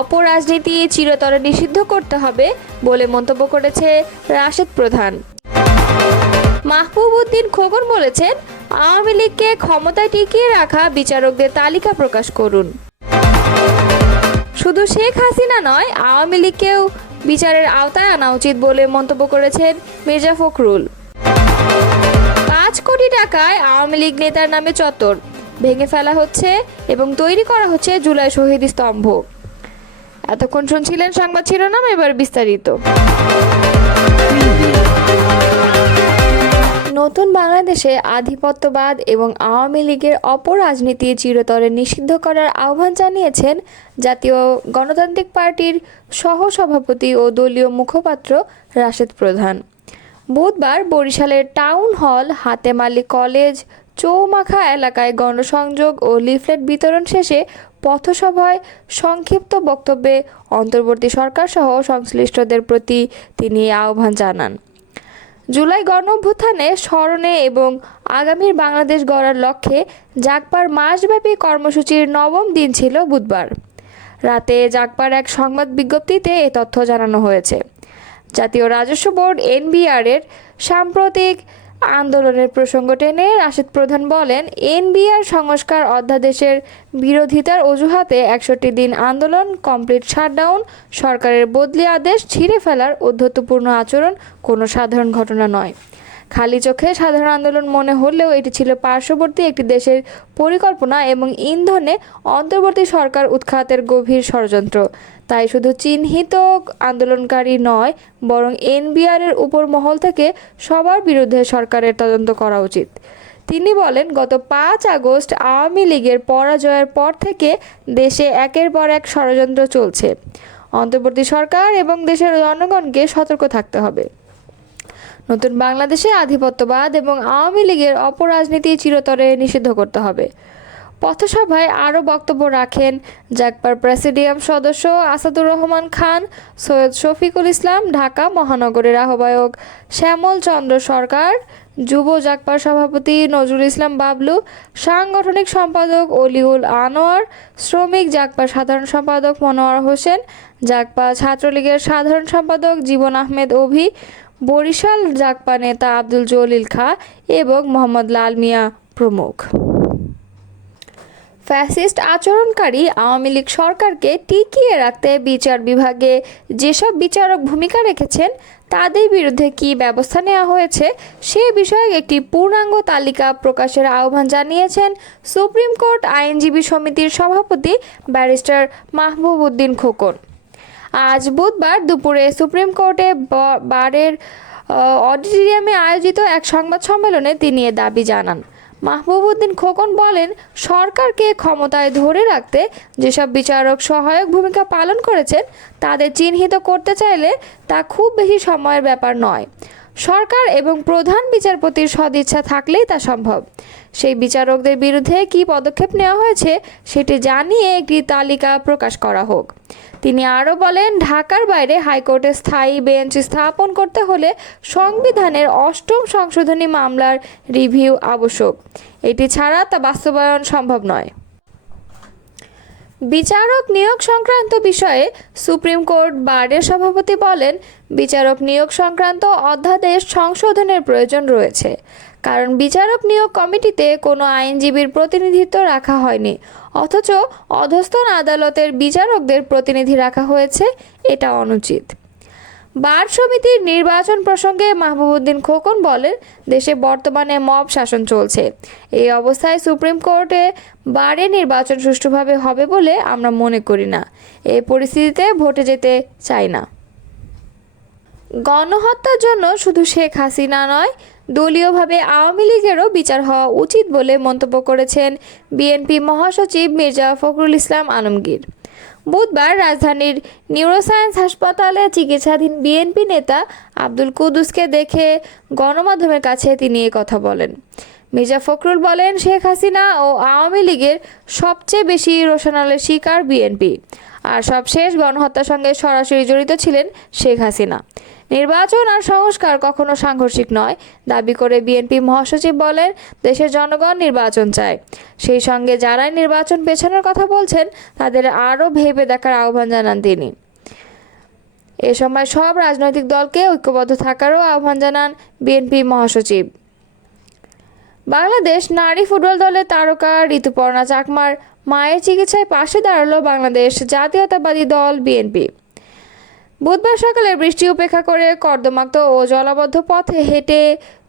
অপরাজনীতি চিরতরে নিষিদ্ধ করতে হবে বলে মন্তব্য করেছে রাশেদ প্রধান। মাহবুব উদ্দিন খোকন বলেছেন, আওয়ামী লীগকে ক্ষমতায় টিকিয়ে রাখা বিচারকদের তালিকা প্রকাশ করুন। শুধু শেখ হাসিনা নয়, আওয়ামী লীগকেও বিচারের আওতায় আনা উচিত বলে মন্তব্য করেছেন মির্জা ফখরুল। 5 কোটি টাকায় আওয়ামী লীগ নেতার নামে চত্বর ভেঙে ফেলা হচ্ছে এবং তৈরি করা হচ্ছে জুলাই শহীদ স্তম্ভ। এতক্ষণ শুনছিলেন সংবাদ শিরোনাম, এবার বিস্তারিত। নতুন বাংলাদেশে আধিপত্যবাদ এবং আওয়ামী লীগের অপরাজনীতি চিরতরে নিষিদ্ধ করার আহ্বান জানিয়েছেন জাতীয় গণতান্ত্রিক পার্টির সহসভাপতি ও দলীয় মুখপাত্র রাশেদ প্রধান। বুধবার বরিশালের town hall Hatem Ali college চৌমাখা এলাকায় গণসংযোগ ও লিফলেট বিতরণ শেষে পথসভায় সংক্ষিপ্ত বক্তব্যে অন্তর্বর্তী সরকারসহ সংশ্লিষ্টদের প্রতি তিনি আহ্বান জানান। জুলাই গণঅভ্যুত্থানে স্মরণে এবং আগামীর বাংলাদেশ গড়ার লক্ষ্যে জাগবার মাসব্যাপী কর্মসূচির 9ম দিন ছিল বুধবার রাতে জাগবার এক সংবাদ বিজ্ঞপ্তিতে এ তথ্য জানানো হয়েছে। জাতীয় রাজস্ব বোর্ড এনবিআর-এর সাম্প্রতিক আন্দোলনের প্রসঙ্গ টেনে রাশেদ প্রধান বলেন, এনবিআর সংস্কার অধ্যাদেশের বিরোধিতার অজুহাতে 61 দিন আন্দোলন, কমপ্লিট শাটডাউন, সরকারের বদলি আদেশ ছিঁড়ে ফেলার ঔদ্ধত্যপূর্ণ আচরণ কোনো সাধারণ ঘটনা নয়। খালি চোখে সাধারণ আন্দোলন মনে হলেও এটি ছিল পার্শ্ববর্তী একটি দেশের পরিকল্পনা এবং ইন্ধনে অন্তর্বর্তী সরকার উৎখাতের গভীর ষড়যন্ত্র। তাই শুধু চিহ্নিত আন্দোলনকারী নয়, বরং এনবিআর-এর উপর মহল থেকে সবার বিরুদ্ধে সরকারের তদন্ত করা উচিত। তিনি বলেন, গত 5 আগস্ট আওয়ামী লীগের পরাজয়ের পর থেকে দেশে একের পর এক ষড়যন্ত্র চলছে। অন্তর্বর্তী সরকার এবং দেশের জনগণকে সতর্ক থাকতে হবে। নতুন বাংলাদেশে আধিপত্যবাদ এবং আওয়ামী লীগের অপরাজনীতি চিরতরে নিষিদ্ধ করতে হবে। পথসভায় আরও বক্তব্য রাখেন জাগবার প্রেসিডিয়াম সদস্য আসাদুর রহমান খান, সৈয়দ শফিকুল ইসলাম, ঢাকা মহানগরের আহ্বায়ক শ্যামল চন্দ্র সরকার, যুব জাগবার সভাপতি নজরুল ইসলাম বাবলু, সাংগঠনিক সম্পাদক অলিউল আনোয়ার, শ্রমিক জাগবার সাধারণ সম্পাদক মনোয়ার হোসেন, জাগবা ছাত্রলীগের সাধারণ সম্পাদক জীবন আহমেদ অভি, বরিশাল জাগবা নেতা আব্দুল জলিল খাঁ এবং মোহাম্মদ লাল মিয়া প্রমুখ। ফ্যাসিস্ট আচরণকারী আওয়ামী লীগ সরকারকে টিকিয়ে রাখতে বিচার বিভাগে যেসব বিচারক ভূমিকা রেখেছেন তাদের বিরুদ্ধে কী ব্যবস্থা নেওয়া হয়েছে সে বিষয়ে একটি পূর্ণাঙ্গ তালিকা প্রকাশের আহ্বান জানিয়েছেন সুপ্রিম কোর্ট আইনজীবী সমিতির সভাপতি ব্যারিস্টার মাহবুব উদ্দিন খোকন। আজ বুধবার দুপুরে সুপ্রিম কোর্টে বারের অডিটোরিয়ামে আয়োজিত এক সংবাদ সম্মেলনে তিনি এ দাবি জানান। মাহবুব উদ্দিন খোকন বলেন, সরকারকে ক্ষমতায় ধরে রাখতে যেসব বিচারক সহায়ক ভূমিকা পালন করেছেন তাদের চিহ্নিত করতে চাইলে তা খুব বেশি সময়ের ব্যাপার নয়। সরকার এবং প্রধান বিচারপতির সদিচ্ছা থাকলেই তা সম্ভব। সেই বিচারকদের বিরুদ্ধে কী পদক্ষেপ নেওয়া হয়েছে সেটি জানিয়ে একটি তালিকা প্রকাশ করা হোক। তিনি আরও বলেন, ঢাকার বাইরে হাইকোর্টে স্থায়ী বেঞ্চ স্থাপন করতে হলে সংবিধানের 8ম সংশোধনী মামলার রিভিউ আবশ্যক। এটি ছাড়া তা বাস্তবায়ন সম্ভব নয়। বিচারক নিয়োগ সংক্রান্ত বিষয়ে সুপ্রিম কোর্ট বারের সভাপতি বলেন, বিচারক নিয়োগ সংক্রান্ত অধ্যাদেশ সংশোধনের প্রয়োজন রয়েছে, কারণ বিচারক নিয়োগ কমিটিতে কোনো আইনজীবীর প্রতিনিধিত্ব রাখা হয়নি, অথচ অধস্তন আদালতের বিচারকদের প্রতিনিধি রাখা হয়েছে। এটা অনুচিত। বার সমিতির নির্বাচন প্রসঙ্গে মাহবুব উদ্দিন খোকন বলেন, দেশে বর্তমানে মব শাসন চলছে। এই অবস্থায় সুপ্রিম কোর্টে বারে নির্বাচন সুষ্ঠুভাবে হবে বলে আমরা মনে করি না। এই পরিস্থিতিতে ভোটে যেতে চাই না। গণহত্যার জন্য শুধু শেখ হাসিনা নয়, দলীয়ভাবে আওয়ামী লীগেরও বিচার হওয়া উচিত বলে মন্তব্য করেছেন বিএনপি মহাসচিব মির্জা ফখরুল ইসলাম আলমগীর। বুধবার রাজধানীর নিউরোসায়েন্স হাসপাতালে চিকিৎসাধীন বিএনপি নেতা আব্দুল কুদ্দুসকে দেখে গণমাধ্যমের কাছে তিনি এ কথা বলেন। মির্জা ফখরুল বলেন, শেখ হাসিনা ও আওয়ামী লীগের সবচেয়ে বেশি রোষানলের শিকার বিএনপি, আর সবশেষ গণহত্যার সঙ্গে সরাসরি জড়িত ছিলেন শেখ হাসিনা। নির্বাচন আর সংস্কার কখনো সাংঘর্ষিক নয় দাবি করে বিএনপি মহাসচিব বলেন, দেশের জনগণ নির্বাচন চায়। সেই সঙ্গে যারাই নির্বাচন পেছানোর কথা বলছেন তাদের আরও ভেবে দেখার আহ্বান জানান তিনি। এ সময় সব রাজনৈতিক দলকে ঐক্যবদ্ধ থাকারও আহ্বান জানান বিএনপি মহাসচিব। বাংলাদেশ নারী ফুটবল দলের তারকা ঋতুপর্ণা চাকমার মায়ের চিকিৎসায় পাশে দাঁড়ালো বাংলাদেশ জাতীয়তাবাদী দল বিএনপি। বুধবার সকালে বৃষ্টি উপেক্ষা করে কর্দমাক্ত ও জলাবদ্ধ পথে হেঁটে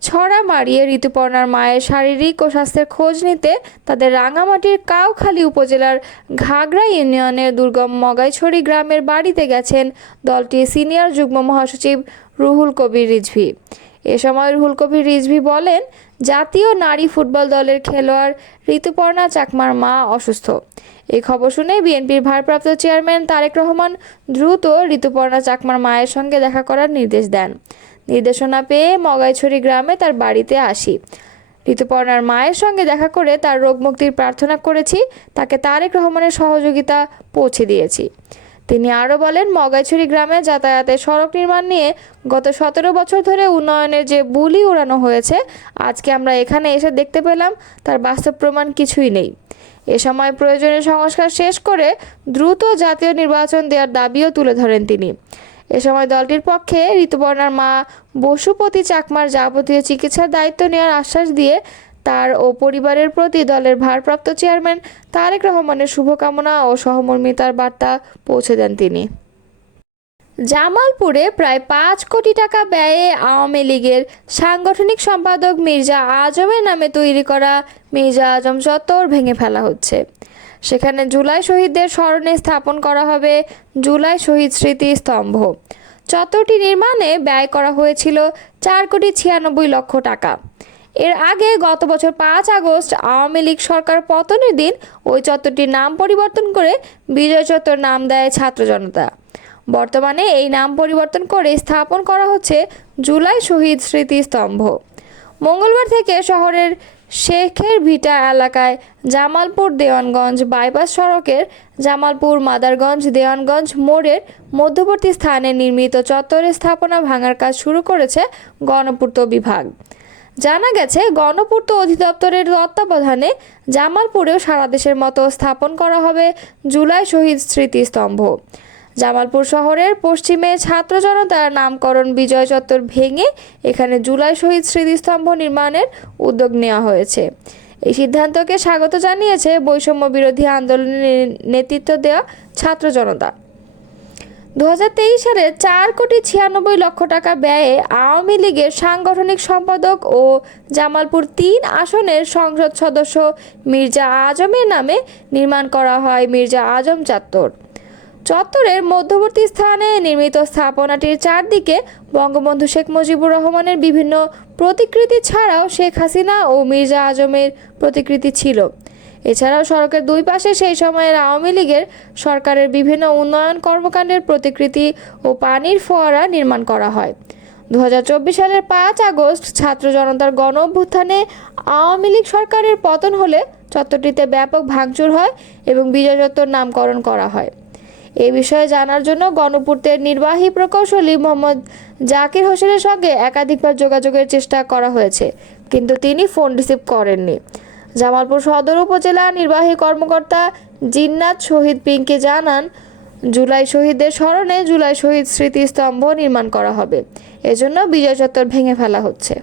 ছড়া মারিয়ে ঋতুপর্ণার মায়ের শারীরিক ও স্বাস্থ্যের খোঁজ নিতে তাদের রাঙামাটির কাউখালী উপজেলার ঘাগড়া ইউনিয়নের দুর্গম মগাইছড়ি গ্রামের বাড়িতে গেছেন দলটির সিনিয়র যুগ্ম মহাসচিব রুহুল কবির রিজভী। এ সময় রুহুল কবির রিজভী বলেন, জাতীয় নারী ফুটবল দলের খেলোয়াড় ঋতুপর্ণা চাকমার মা অসুস্থ। এই খবর শুনে বিএনপির ভারপ্রাপ্ত চেয়ারম্যান তারেক রহমান দ্রুত ঋতুপর্ণা চাকমার মায়ের সঙ্গে দেখা করার নির্দেশ দেন। নির্দেশনা পেয়ে মগাইছড়ি গ্রামে তার বাড়িতে আসি। ঋতুপর্ণার মায়ের সঙ্গে দেখা করে তার রোগমুক্তির প্রার্থনা করেছি, তাকে তারেক রহমানের সহযোগিতা পৌঁছে দিয়েছি। তিনি আরও বলেন, মগাইছড়ি গ্রামে যাতায়াতের সড়ক নির্মাণ নিয়ে গত 17 বছর ধরে উন্নয়নের যে বুলি উড়ানো হয়েছে, আজকে আমরা এখানে এসে দেখতে পেলাম তার বাস্তব প্রমাণ কিছুই নেই। এ সময় প্রয়োজনীয় সংস্কার শেষ করে দ্রুত জাতীয় নির্বাচন দেওয়ার দাবিও তুলে ধরেন তিনি। এ সময় দলটির পক্ষে ঋতুপর্ণার মা বসুপতি চাকমার যাবতীয় চিকিৎসার দায়িত্ব নেওয়ার আশ্বাস দিয়ে তার ও পরিবারের প্রতি দলের ভারপ্রাপ্ত চেয়ারম্যান তারেক রহমানের শুভকামনা ও সহমর্মিতার বার্তা পৌঁছে দেন তিনি। জামালপুরে প্রায় 5 কোটি টাকা ব্যয়ে আওয়ামী লীগের সাংগঠনিক সম্পাদক মির্জা আজমের নামে তৈরি করা মির্জা আজম চত্বর ভেঙে ফেলা হচ্ছে। সেখানে জুলাই শহীদদের স্মরণে স্থাপন করা হবে জুলাই শহীদ স্মৃতি স্তম্ভ। চত্বরটি নির্মাণে ব্যয় করা হয়েছিল 4,96,00,000 টাকা। এর আগে গত বছর 5 আগস্ট আওয়ামী লীগ সরকার পতনের দিন ওই চত্বরটির নাম পরিবর্তন করে বিজয় চত্বর নাম দেয় ছাত্র জনতা। বর্তমানে এই নাম পরিবর্তন করে স্থাপন করা হচ্ছে জুলাই শহীদ স্মৃতি স্তম্ভ। মঙ্গলবার থেকে শহরের শেখের ভিটা এলাকায় জামালপুর দেওয়ানগঞ্জ বাইপাস সড়কের জামালপুর মাদারগঞ্জ দেওয়ানগঞ্জ মোড়ের মধ্যবর্তী স্থানে নির্মিত চত্বরের স্থাপনা ভাঙার কাজ শুরু করেছে গণপূর্ত বিভাগ। জানা গেছে, গণপূর্ত অধিদপ্তরের তত্ত্বাবধানে জামালপুরেও সারা দেশের মতো স্থাপন করা হবে জুলাই শহীদ স্মৃতিস্তম্ভ। জামালপুর শহরের পশ্চিমে ছাত্র জনতার নামকরণ বিজয় চত্বর ভেঙে এখানে জুলাই শহীদ স্মৃতিস্তম্ভ নির্মাণের উদ্যোগ নেওয়া হয়েছে। এই সিদ্ধান্তকে স্বাগত জানিয়েছে বৈষম্য বিরোধী আন্দোলনে নেতৃত্ব দেওয়া ছাত্র জনতা। 2023 সালে 4,96,00,000 টাকা ব্যয়ে আওয়ামী লীগের সাংগঠনিক সম্পাদক ও জামালপুর 3 আসনের সংসদ সদস্য মির্জা আজমের নামে নির্মাণ করা হয় মির্জা আজম চত্বর। চত্বরের মধ্যবর্তী স্থানে নির্মিত স্থাপনাটির চারদিকে বঙ্গবন্ধু শেখ মুজিবুর রহমানের বিভিন্ন প্রতিকৃতি ছাড়াও শেখ হাসিনা ও মির্জা আজমের প্রতিকৃতি ছিল। এছাড়াও সড়কের দুই পাশে সেই সময়ের আওয়ামী লীগের সরকারের বিভিন্ন উন্নয়ন কর্মকাণ্ডের প্রতিকৃতি ও পানির ফোয়ারা নির্মাণ করা হয়। 2024 সালের 5 আগস্ট ছাত্র জনতার গণ অভ্যুত্থানে আওয়ামী লীগ সরকারের পতন হলে চত্বরটিতে ব্যাপক ভাঙচুর হয় এবং বিজয় চত্বর নামকরণ করা হয়। এই বিষয়ে জানার জন্য গণপূর্তের নির্বাহী প্রকৌশলী মোহাম্মদ জাকির হোসেনের সঙ্গে একাধিকবার যোগাযোগের চেষ্টা করা হয়েছে, কিন্তু তিনি ফোন রিসিভ করেননি। জামালপুর সদর উপজেলা নির্বাহী কর্মকর্তা জিন্নাত শহীদ পিঙ্কি জানান, জুলাই শহীদদের স্মরণে জুলাই শহীদ স্মৃতিস্তম্ভ নির্মাণ করা হবে, এজন্য বিজয় চত্বর ভেঙে ফেলা হচ্ছে।